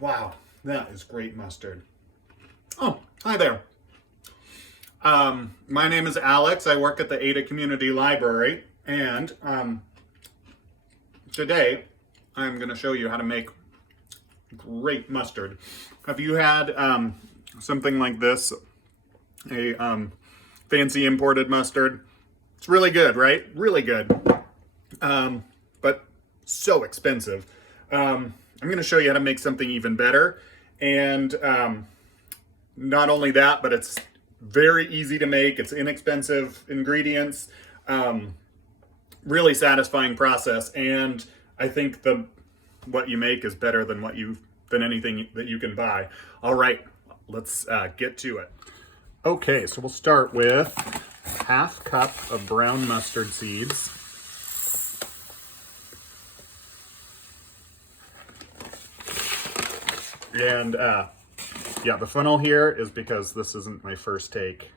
Wow, that is great mustard. Oh, hi there. My name is Alex. I work at the Ada Community Library, and today I'm going to show you how to make great mustard. Have you had something like this, a fancy imported mustard? It's really good, right? Really good, but so expensive. I'm going to show you how to make something even better, and not only that, but it's very easy to make. It's inexpensive ingredients, really satisfying process, and I think what you make is better than anything that you can buy. All right, let's get to it. Okay, so we'll start with half cup of brown mustard seeds. And yeah, the funnel here is because this isn't my first take.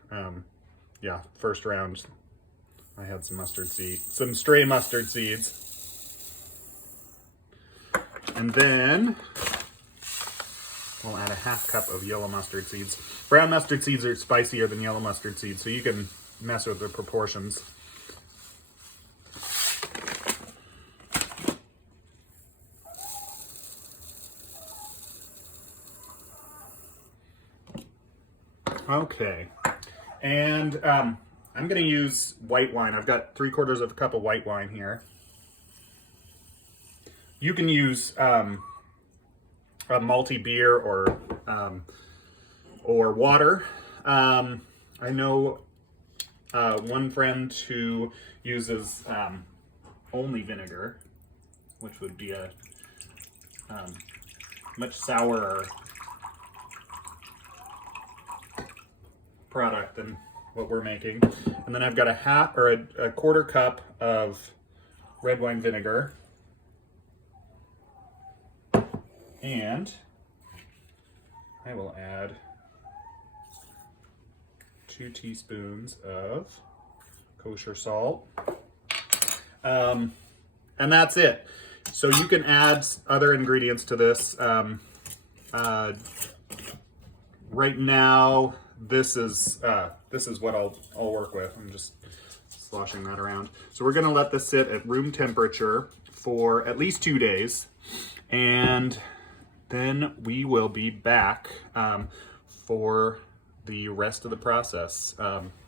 Yeah, first round, I had some stray mustard seeds. And then we'll add a half cup of yellow mustard seeds. Brown mustard seeds are spicier than yellow mustard seeds, so you can mess with the proportions. Okay, and I'm going to use white wine. I've got 3/4 of a cup of white wine here. You can use a malty beer or water. I know one friend who uses only vinegar, which would be a much sourer product than what we're making. And then I've got a 1/4 cup of red wine vinegar, and I will add 2 teaspoons of kosher salt, and that's it. So you can add other ingredients to this. Right now, this is what I'll work with. I'm just sloshing that around. So we're gonna let this sit at room temperature for at least 2 days, and then we will be back for the rest of the process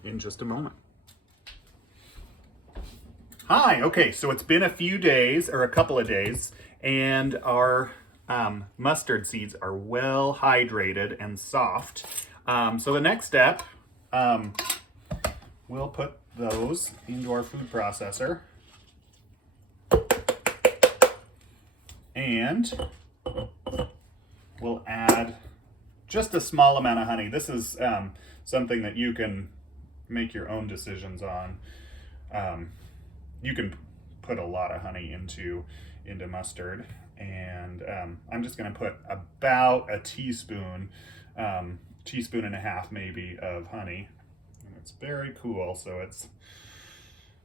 in just a moment. Hi, okay, so it's been a few days, or a couple of days, and our mustard seeds are well hydrated and soft. So the next step, we'll put those into our food processor, and we'll add just a small amount of honey. This is something that you can make your own decisions on. You can put a lot of honey into mustard, and I'm just going to put about a teaspoon and a half maybe of honey. And it's very cool, so it's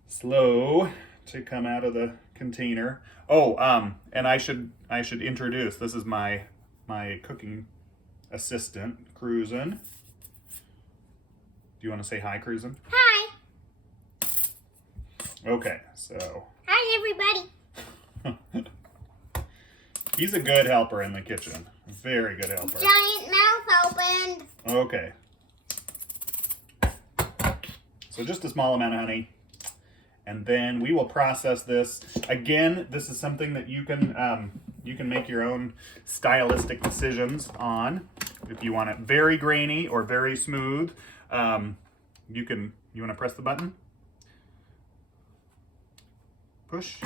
slow to come out of the container. Oh, and I should introduce, this is my cooking assistant, Cruisin. Do you want to say hi, Cruisin? Hi. Okay, so. Hi, everybody. He's a good helper in the kitchen. Very good helper. Giant mouth opened. Okay. So just a small amount of honey. And then we will process this. Again, this is something that you can make your own stylistic decisions on. If you want it very grainy or very smooth, you want to press the button? Push.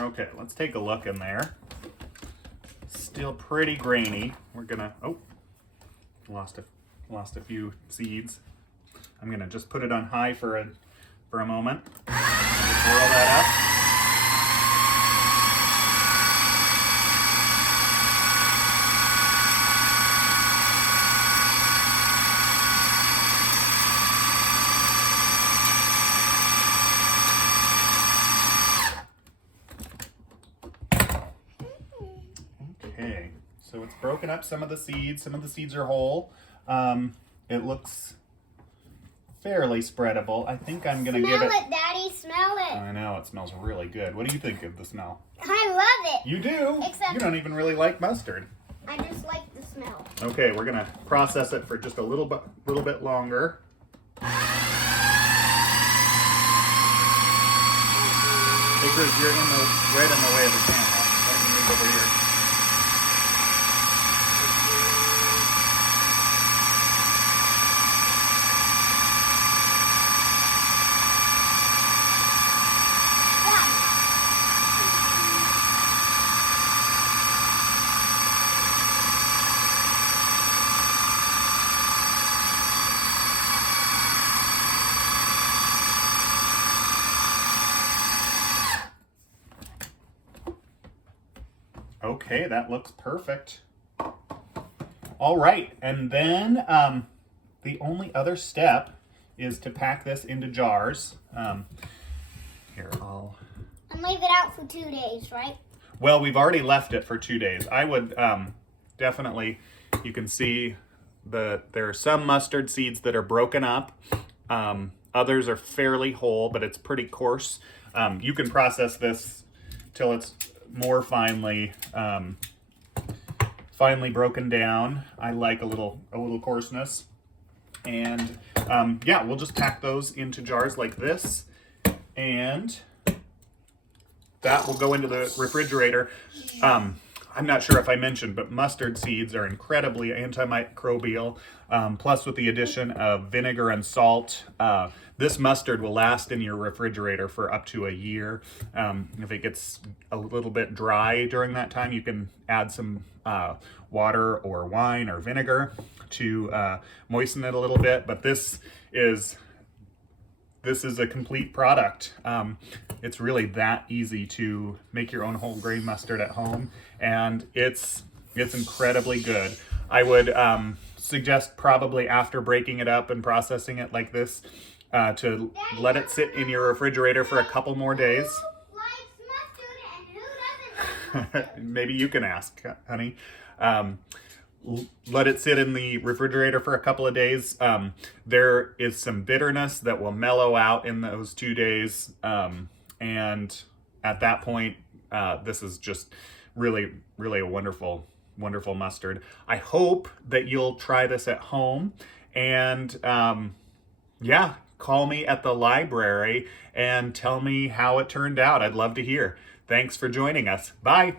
Okay, let's take a look in there. Still pretty grainy. We're gonna, oh, lost a few seeds. I'm gonna just put it on high for a moment. Just whirl that broken up some of the seeds. Some of the seeds are whole. It looks fairly spreadable. I think I'm gonna give it. Smell it, Daddy. Smell it. I know, it smells really good. What do you think of the smell? I love it. You do? Except- You don't even really like mustard. I just like the smell. Okay, we're gonna process it for just a little bit longer. Because you're right in the way of the camera. Let me move over here. Okay, that looks perfect. All right, and then the only other step is to pack this into jars. Here, I'll... And leave it out for 2 days, right? Well, we've already left it for 2 days. I would definitely, you can see there are some mustard seeds that are broken up. Others are fairly whole, but it's pretty coarse. You can process this till it's more finely broken down. I like a little coarseness. And yeah, we'll just pack those into jars like this, and that will go into the refrigerator. I'm not sure if I mentioned, but mustard seeds are incredibly antimicrobial. Plus, with the addition of vinegar and salt, this mustard will last in your refrigerator for up to a year. If it gets a little bit dry during that time, you can add some water or wine or vinegar to moisten it a little bit. But this is a complete product. It's really that easy to make your own whole grain mustard at home, and it's incredibly good. I would suggest probably after breaking it up and processing it like this to let it sit in your refrigerator for a couple more days. Who likes mustard and who doesn't like mustard? Maybe you can ask, honey. Let it sit in the refrigerator for a couple of days. There is some bitterness that will mellow out in those 2 days. And at that point, this is just really, really a wonderful, wonderful mustard. I hope that you'll try this at home. And yeah, call me at the library and tell me how it turned out. I'd love to hear. Thanks for joining us. Bye.